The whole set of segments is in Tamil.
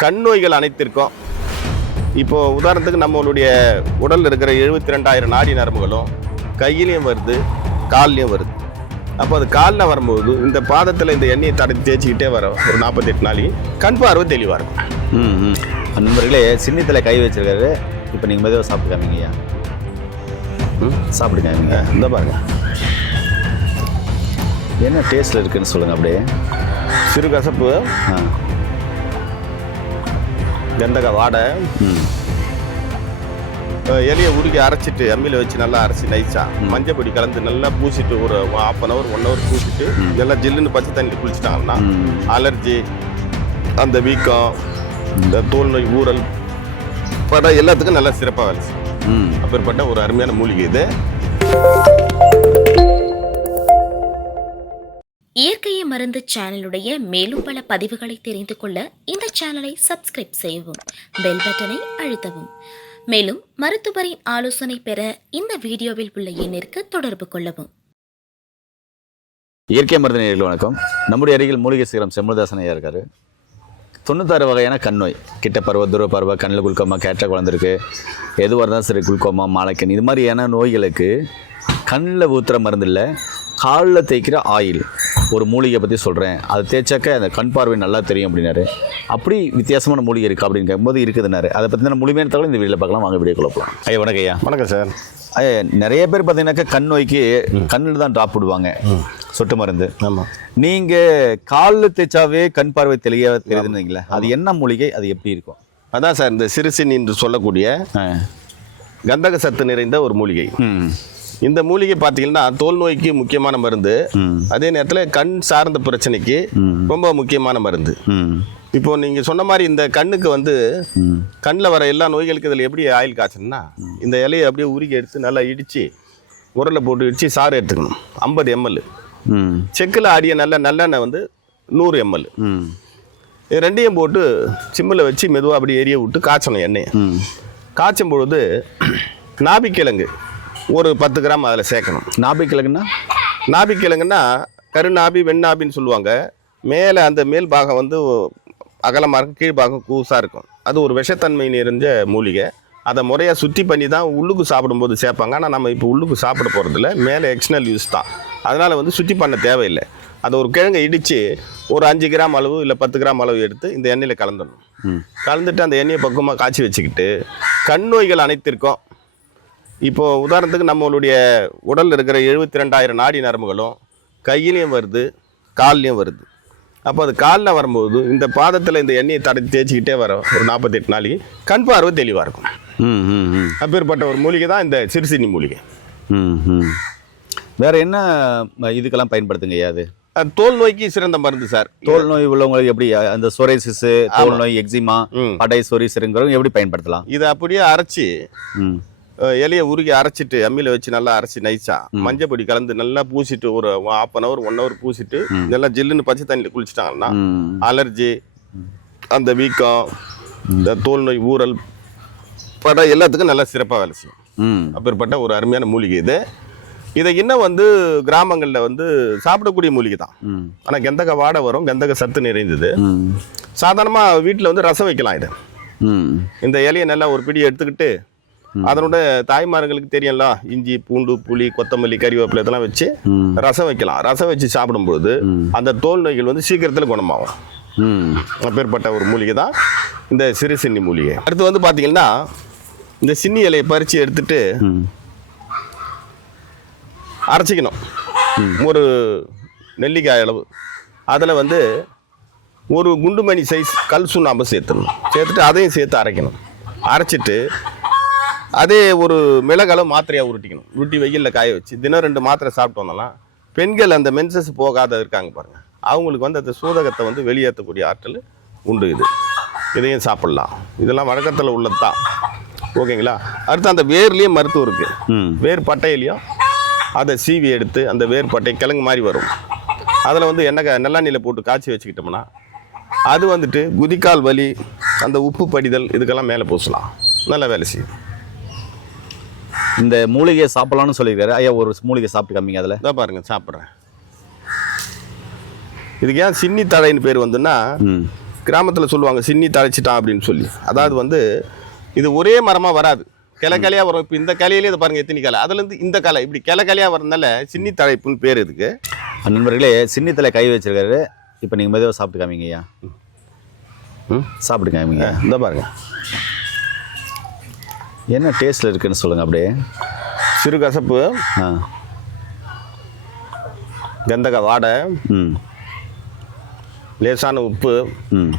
கண் நோய்கள் அனைத்திற்கும். இப்போ உதாரணத்துக்கு நம்மளுடைய உடல்ல இருக்கிற எழுபத்தி ரெண்டாயிரம் நாடி நரம்புகளும் கையிலையும் வருது கால்லையும் வருது. அப்போ அது காலில் வரும்போது இந்த பாதத்தில் இந்த எண்ணெயை தடவி தேய்ச்சிக்கிட்டே வர ஒரு நாற்பத்தெட்டு நாளைக்கு கண் பார்வை தெளிவாக இருக்கும். நண்பர்களே சின்னத்தில் கை வச்சிருக்காரு. இப்போ நீங்கள் மெதுவாக சாப்பிட்டு காமிங்க ஐயா. ம்? சாப்பிட்டு காமிங்க இந்த பாருங்க. என்ன டேஸ்ட்டில் இருக்குன்னு சொல்லுங்கள் அப்படியே. சிறு கசப்பு. ஆ வெந்தக்காய் வாடை எலியை உருகி அரைச்சிட்டு அம்மியில் வச்சு நல்லா அரைச்சி நைஸா மஞ்சள் பொடி கலந்து நல்லா பூசிட்டு ஒரு half an hour one hour பூசிட்டு நல்லா ஜில்லுன்னு பச்சை தண்ணியில் குளிச்சிட்டாங்கன்னா. அலர்ஜி அந்த வீக்கம் இந்த தோல் நோய் ஊறல் படம் எல்லாத்துக்கும் நல்லா சிறப்பாக வேலை செய்யும். அப்பேற்பட்ட ஒரு அருமையான மூலிகை இது. இயற்கையை மருந்து சேனலுடைய மேலும் பல பதிவுகளை தெரிந்து கொள்ள இந்த சேனலை சப்ஸ்கிரைப் செய்யவும் பெல் பட்டனை அழுத்தவும். மேலும் மருத்துவரின் ஆலோசனை பெற இந்த வீடியோவில் உள்ள எண்ணிற்கு தொடர்பு கொள்ளவும். இயற்கை மருந்து நேர்கள் வணக்கம். நம்முடைய அருகில் மூலிகை சீரம் செம்மதாசன் ஐயா இருக்காரு. தொண்ணூத்தாறு வகையான கண்ணோய் கிட்ட பருவ துருவ பருவ கண்ணில் குளுக்கோமா கேட்ட குழந்திருக்கு. எதுவாக இருந்தாலும் சரி குளுக்கோமா மாலைக்கண் இது மாதிரியான நோய்களுக்கு கண்ணில் ஊத்துற மருந்து இல்லை காலில் தேய்க்கிற ஆயில். ஒரு மூலிகை பற்றி சொல்கிறேன் அது தேய்ச்சாக்க அந்த கண் பார்வை நல்லா தெரியும் அப்படின்னாரு. அப்படி வித்தியாசமான மூலிகை இருக்குது அப்படின்னு கேட்கும்போது இருக்குதுன்னாரு. அதை பற்றின முழுமையான தகவல் இந்த வீடியோவில் பார்க்கலாம். வாங்க வீடியோ குழப்பலாம் ஐயா வணக்கம் ஐயா. வணக்கம் சார். ஐயா, நிறைய பேர் பார்த்தீங்கன்னாக்கா கண் நோய்க்கு கண்ணில் தான் ட்ராப் விடுவாங்க சொட்டு மருந்து. ஆமாம் நீங்க காலில் தேய்ச்சாவே கண் பார்வை தெளிய தெரியுதுன்னீங்களே அது என்ன மூலிகை? அது எப்படி இருக்கும்? அதான் சார் இந்த சிறுசின் என்று சொல்லக்கூடிய. கந்தக சத்து நிறைந்த ஒரு மூலிகை. இந்த மூலிகை பார்த்தீங்கன்னா தோல் நோய்க்கு முக்கியமான மருந்து. அதே நேரத்தில் கண் சார்ந்த பிரச்சனைக்கு. ரொம்ப முக்கியமான மருந்து. இப்போ நீங்கள் சொன்ன மாதிரி இந்த கண்ணுக்கு வந்து கண்ணில் வர எல்லா நோய்களுக்கு இதில் எப்படி ஆயில் காய்ச்சணும்னா இந்த இலையை அப்படியே உருகி எடுத்து நல்லா இடித்து உரலில் போட்டு இடித்து சாறு எடுத்துக்கணும். ஐம்பது எம்எல் செக்கில் ஆடிய நல்ல நல்லெண்ணெய் வந்து நூறு எம்எல் இது ரெண்டையும் போட்டு சிம்மில் வச்சு மெதுவாக அப்படியே எரிய விட்டு காய்ச்சணும் எண்ணெயை. காய்ச்சும் பொழுது நாபிக்கிழங்கு ஒரு பத்து கிராம் அதில் சேர்க்கணும். நாபிக்கிழங்குன்னா நாபிக்கிழங்குன்னா கருநாபி வெண்ணாபின்னு சொல்லுவாங்க. மேலே அந்த மேல் பாகம் வந்து அகலமாக இருக்கும் கீழ் பாகம் கூசாக இருக்கும். அது ஒரு விஷத்தன்மை நிறைஞ்ச மூலிகை. அதை முறையாக சுத்தி பண்ணி தான் உள்ளுக்கு சாப்பிடும்போது சேர்ப்பாங்க. ஆனால் நம்ம இப்போ உள்ளுக்கு சாப்பிட போகிறதில்ல மேலே எக்ஸ்டர்னல் யூஸ் தான். அதனால் வந்து சுத்தி பண்ண தேவையில்லை. அதை ஒரு கிழங்கை இடித்து ஒரு அஞ்சு கிராம் அளவு இல்லை பத்து கிராம் அளவு எடுத்து இந்த எண்ணெயில் கலந்துடணும். கலந்துட்டு அந்த எண்ணெயை பக்குவமாக காய்ச்சி வச்சுக்கிட்டு கண் நோய்கள் அனைத்திற்கும் இப்போ உதாரணத்துக்கு நம்மளுடைய உடல்ல இருக்கிற எழுபத்தி ரெண்டாயிரம் நாடி நரம்புகளும் கையிலையும் வருது கால்லையும் வருது. அப்போ அது காலில் வரும்போது இந்த பாதத்தில் இந்த எண்ணெயை தடவி தேய்ச்சிக்கிட்டே வர ஒரு நாற்பத்தெட்டு நாளைக்கு கண் பார்வை தெளிவாக இருக்கும். ம் ம் ம். அப்பேற்பட்ட ஒரு மூலிகை தான் இந்த சிறுசினி மூலிகை. ம் ம். வேற என்ன இதுக்கெல்லாம் பயன்படுத்துங்க ஐயா அது? தோல் நோய்க்கு சிறந்த மருந்து சார். தோல் நோய் உள்ளவங்களுக்கு எப்படி அந்த சொரைசிஸ் தோல் நோய் எக்ஸிமா. படை சொரிசிருங்கிறவங்க எப்படி பயன்படுத்தலாம்? இதை அப்படியே அரைச்சி இலையை உருகி அரைச்சிட்டு அம்மியில் வச்சு நல்லா அரைச்சி நைஸா மஞ்சள் பொடி கலந்து நல்லா பூசிட்டு ஒரு half an hour one hour பூசிட்டு நல்லா ஜில்லுன்னு பச்சை தண்ணியில் குளிச்சிட்டாங்கன்னா அலர்ஜி அந்த வீக்கம் இந்த தோல் நோய் ஊறல் படம் எல்லாத்துக்கும் நல்லா சிறப்பாக வேலை செய்யும். அப்பேற்பட்ட ஒரு அருமையான மூலிகை இது. இதை இன்னும் வந்து கிராமங்களில் வந்து சாப்பிடக்கூடிய மூலிகை தான். ஆனால் கந்தக வாடை வரும் கந்தக சத்து நிறைந்தது. சாதாரணமாக வீட்டில் வந்து ரசம் வைக்கலாம் இது. இந்த இலையை நல்லா ஒரு பிடி எடுத்துக்கிட்டு அதனோட தாய்மார்களுக்கு தெரியும்ல இஞ்சி பூண்டு புளி கொத்தமல்லி கறிவேப்பிலை இதெல்லாம் வச்சு ரசம் வைக்கலாம். ரசம் வச்சு சாப்பிடும்போது அந்த தோல் நோய்கள் வந்து சீக்கிரத்தில் குணமாகும். அப்பேற்பட்ட ஒரு மூலிகை தான் இந்த சிறு சின்னி மூலிகை. அடுத்து வந்து பார்த்தீங்கன்னா இந்த சின்னி இலையை பறித்து எடுத்துட்டு அரைச்சிக்கணும். ஒரு நெல்லிக்காய் அளவு. அதில் வந்து ஒரு குண்டுமணி சைஸ் கல் சுண்ணாம்பு சேர்த்துடணும். சேர்த்துட்டு அதையும் சேர்த்து அரைக்கணும். அரைச்சிட்டு அதே ஒரு மிளகாலும் மாத்திரையாக உருட்டிக்கணும். உருட்டி வெயிலில் காய வச்சு தினம் ரெண்டு மாத்திரை சாப்பிட்டு வந்தோம்னா பெண்கள் அந்த மென்சஸ் போகாத இருக்காங்க பாருங்கள் அவங்களுக்கு வந்து அந்த சூதகத்தை வந்து வெளியேற்றக்கூடிய ஆற்றல் உண்டு இது இதையும் சாப்பிட்லாம். இதெல்லாம் வழக்கத்தில் உள்ளது தான் ஓகேங்களா? அடுத்து அந்த வேர்லேயும் மருத்துவம் இருக்குது வேர் பட்டையிலையும் அதை சீவி எடுத்து அந்த வேர் பட்டை கிழங்கு மாதிரி வரும். அதில் வந்து எண்ணெய் நல்லெண்ணெயில் போட்டு காய்ச்சி வச்சுக்கிட்டோம்னா அது வந்துட்டு குதிக்கால் வலி அந்த உப்பு படிதல் இதுக்கெல்லாம் மேலே பூசலாம். நல்ல வேலை செய்யும். இந்த மூலிகையை சாப்பிடலாம்னு சொல்லியிருக்காரு. ஐயா ஒரு மூலிகை சாப்பிட்டு காமிங்க அதில்? இதான் பாருங்க சாப்பிட்றேன். இதுக்கு ஏன் சின்னி தழைன்னு பேர் வந்துன்னா கிராமத்தில் சொல்லுவாங்க சின்னி தழைச்சிட்டான் அப்படின்னு சொல்லி. அதாவது வந்து இது ஒரே மரமாக வராது. கிளை கிளையாக வரும். இப்போ இந்த கிளையிலே இதை பாருங்கள் எத்தனை கிளை? அதுலேருந்து இந்த கிளை இப்படி கிளை கிளையாக வரதுனால சின்னி தழைப்புன்னு பேர் இதுக்கு நண்பர்களே சின்னத்தில் கை வச்சிருக்காரு. இப்போ நீங்கள் மெதுவாக சாப்பிட்டு காமிங்க ஐயா. ம். சாப்பிட்டு காமிங்க இந்த பாருங்க. என்ன டேஸ்ட்டில் இருக்குன்னு சொல்லுங்கள் அப்படியே. சிறு கசப்பு. ஆ. கந்தக வாடை. ம். லேசான உப்பு. ம்.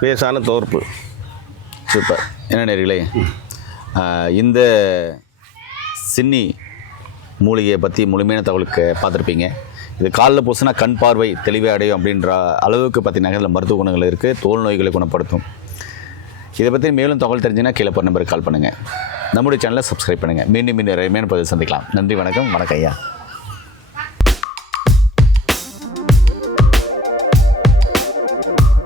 லேசான தோர்ப்பு. சூப்பர். என்ன நேர்களே இந்த சின்னி மூலிகையை பற்றி முழுமையான தகவலுக்கு பார்த்துருப்பீங்க. இது காலில் பூசினா கண் பார்வை தெளிவை அடையும் அப்படின்ற அளவுக்கு பார்த்தீங்கன்னா இதில் மருத்துவ குணங்கள் இருக்குது தோல் நோய்களை குணப்படுத்தும். இதை பற்றி மேலும் தகவல் தெரிஞ்சுன்னா கீழே போகிற நம்பருக்கு கால் பண்ணுங்கள் நம்முடைய சேனலை சப்ஸ்கிரைப் பண்ணுங்கள் மீண்டும் மீண்டும் ரேமையான பதிவு சந்திக்கலாம். நன்றி வணக்கம். வணக்கம் ஐயா.